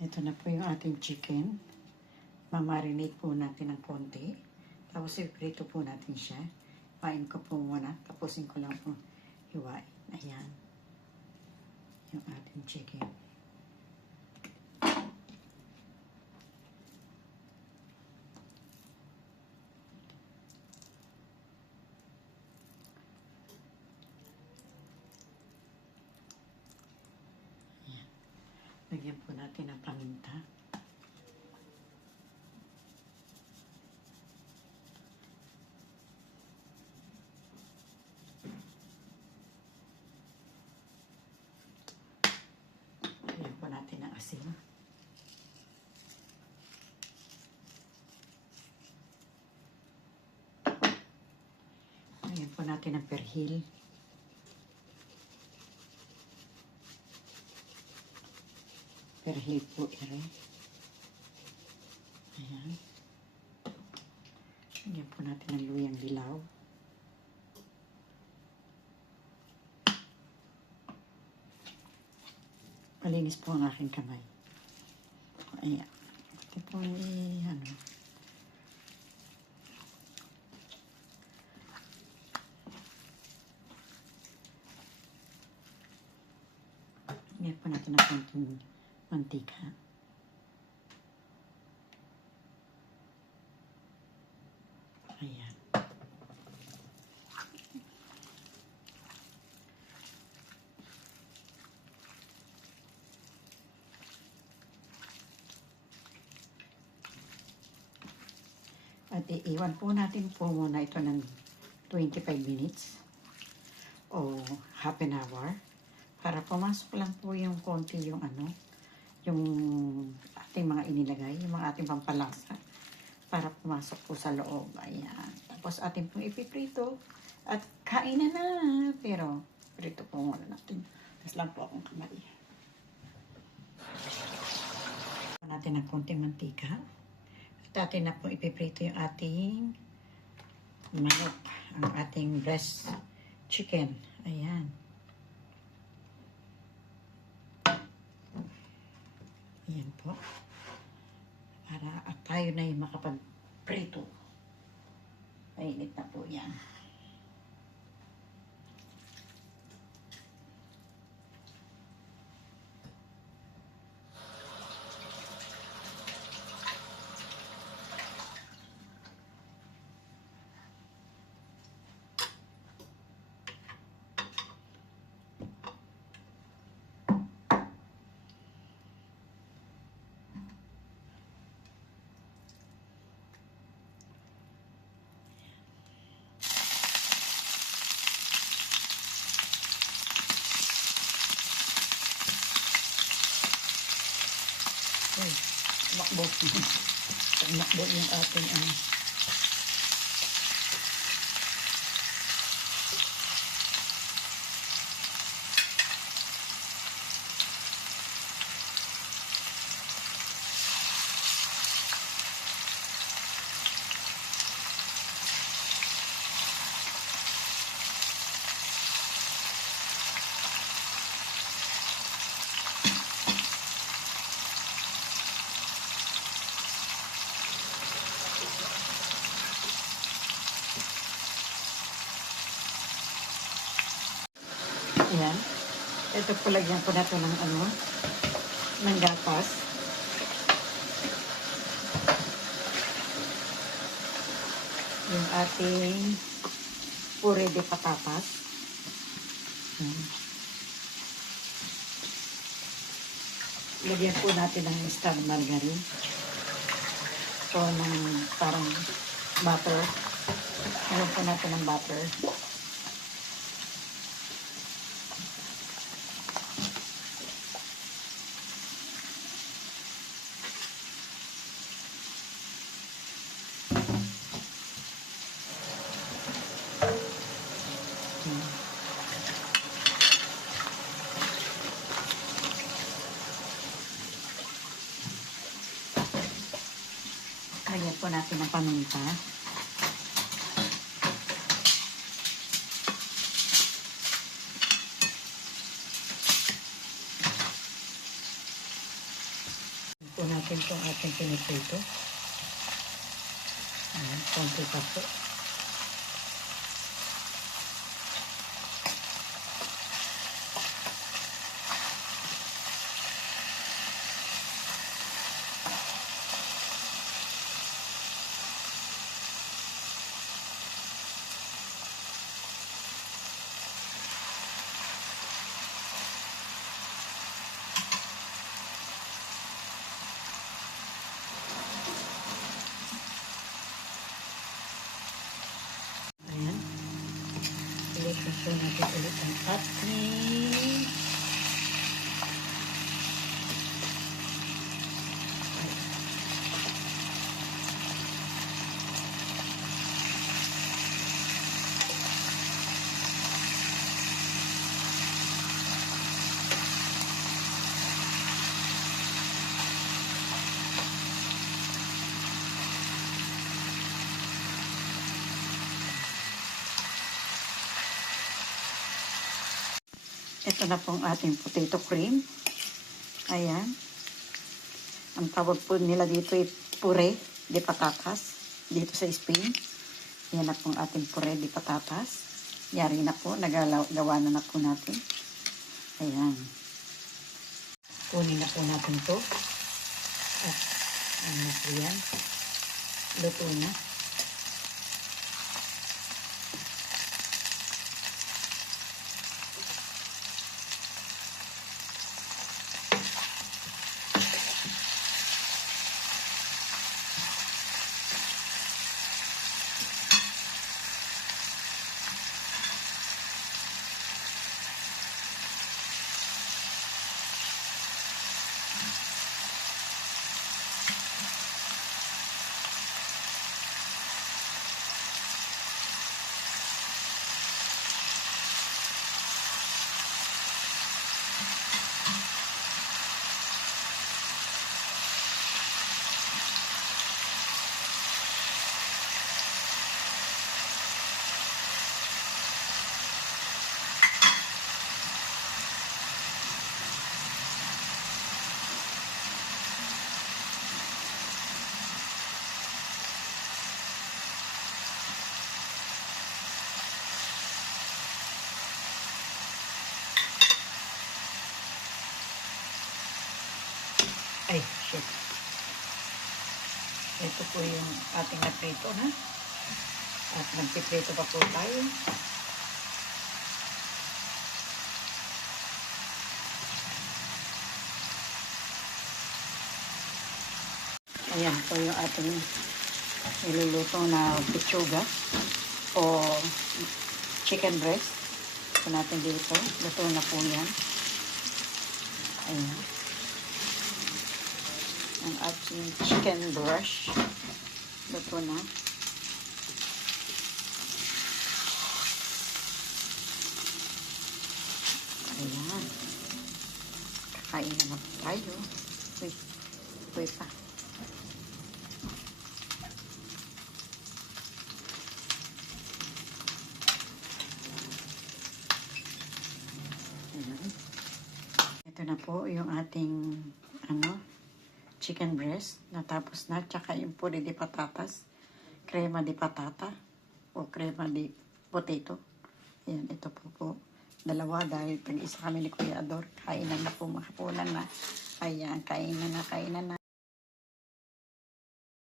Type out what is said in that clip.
Ito na po yung ating chicken. Mamarinate po natin ng konti. Tapos iprito po natin siya. Pain ko po muna. Tapusin ko lang po hiwain. Ayan. Yung ating chicken. Ayan. Lagyan po natin ng paminta. Lagyan po natin ng asin. Lagyan po natin ng perhil. Perhil po ere. Ayan. Lagyan po natin ng luyang dilaw. Malinis po ang aking kamay. Ayan. Ito po ano. Lagyan po natin ng konting mantika. Ayan. At iiwan po natin po muna ito ng 25 minutes o half an hour para pumasok lang po yung konti yung ano, yung ating mga inilagay, yung mga ating pampalasa para pumasok po sa loob. Ayan. Tapos ating pong ipiprito at kain na. Pero prito po muna natin. Tapos lang po akong kamay. Natin ng konting mantika. At atin na po ipiprito yung ating manok, ang ating breast chicken. Ayan. Ayan po. Para at tayo na yung makapag-prito. Mainit na po yan. Uy, makbo. Makbo yung ating ano. Ayan. Ito po, lagyan ko na ito ng ano, ng gatas. Yung ating puree de patatas. Ayan. Lagyan po natin ng star margarine. So, ng parang butter. Lagyan po natin ng butter. Lagyan po natin ng paminta. po natin itong ating piniprito. Ayan, konti pa po. Ito natin ulit ang ating ito na pong ating potato cream. Ayan. Ang tawag po nila dito ay puree de patatas. Dito sa Spain. Yan na pong ating puree de patatas. Yari na po. Nagagawa na po natin. Ayan. Kunin na po natin to. At ano na po yan. Luto na. Ay, shit. Ito po yung ating naprito na. At nagpiprito pa po tayo. Ayan po yung ating niluluto na pichuga o chicken breast. Ito natin dito. Luto na po yan. Ayan. Ang ating chicken brush. Luto na. Ayan. Kakain na po tayo. Wait. Wait pa. Ayan. Ito na po yung ating chicken breast, natapos na, tsaka yung puree de patatas, crema de patata, o crema de potato. Ayan, ito po. Dalawa dahil tag-isa kami ni Kuya Ador. Kainan na po, makapunan na. Ayan, kainan na.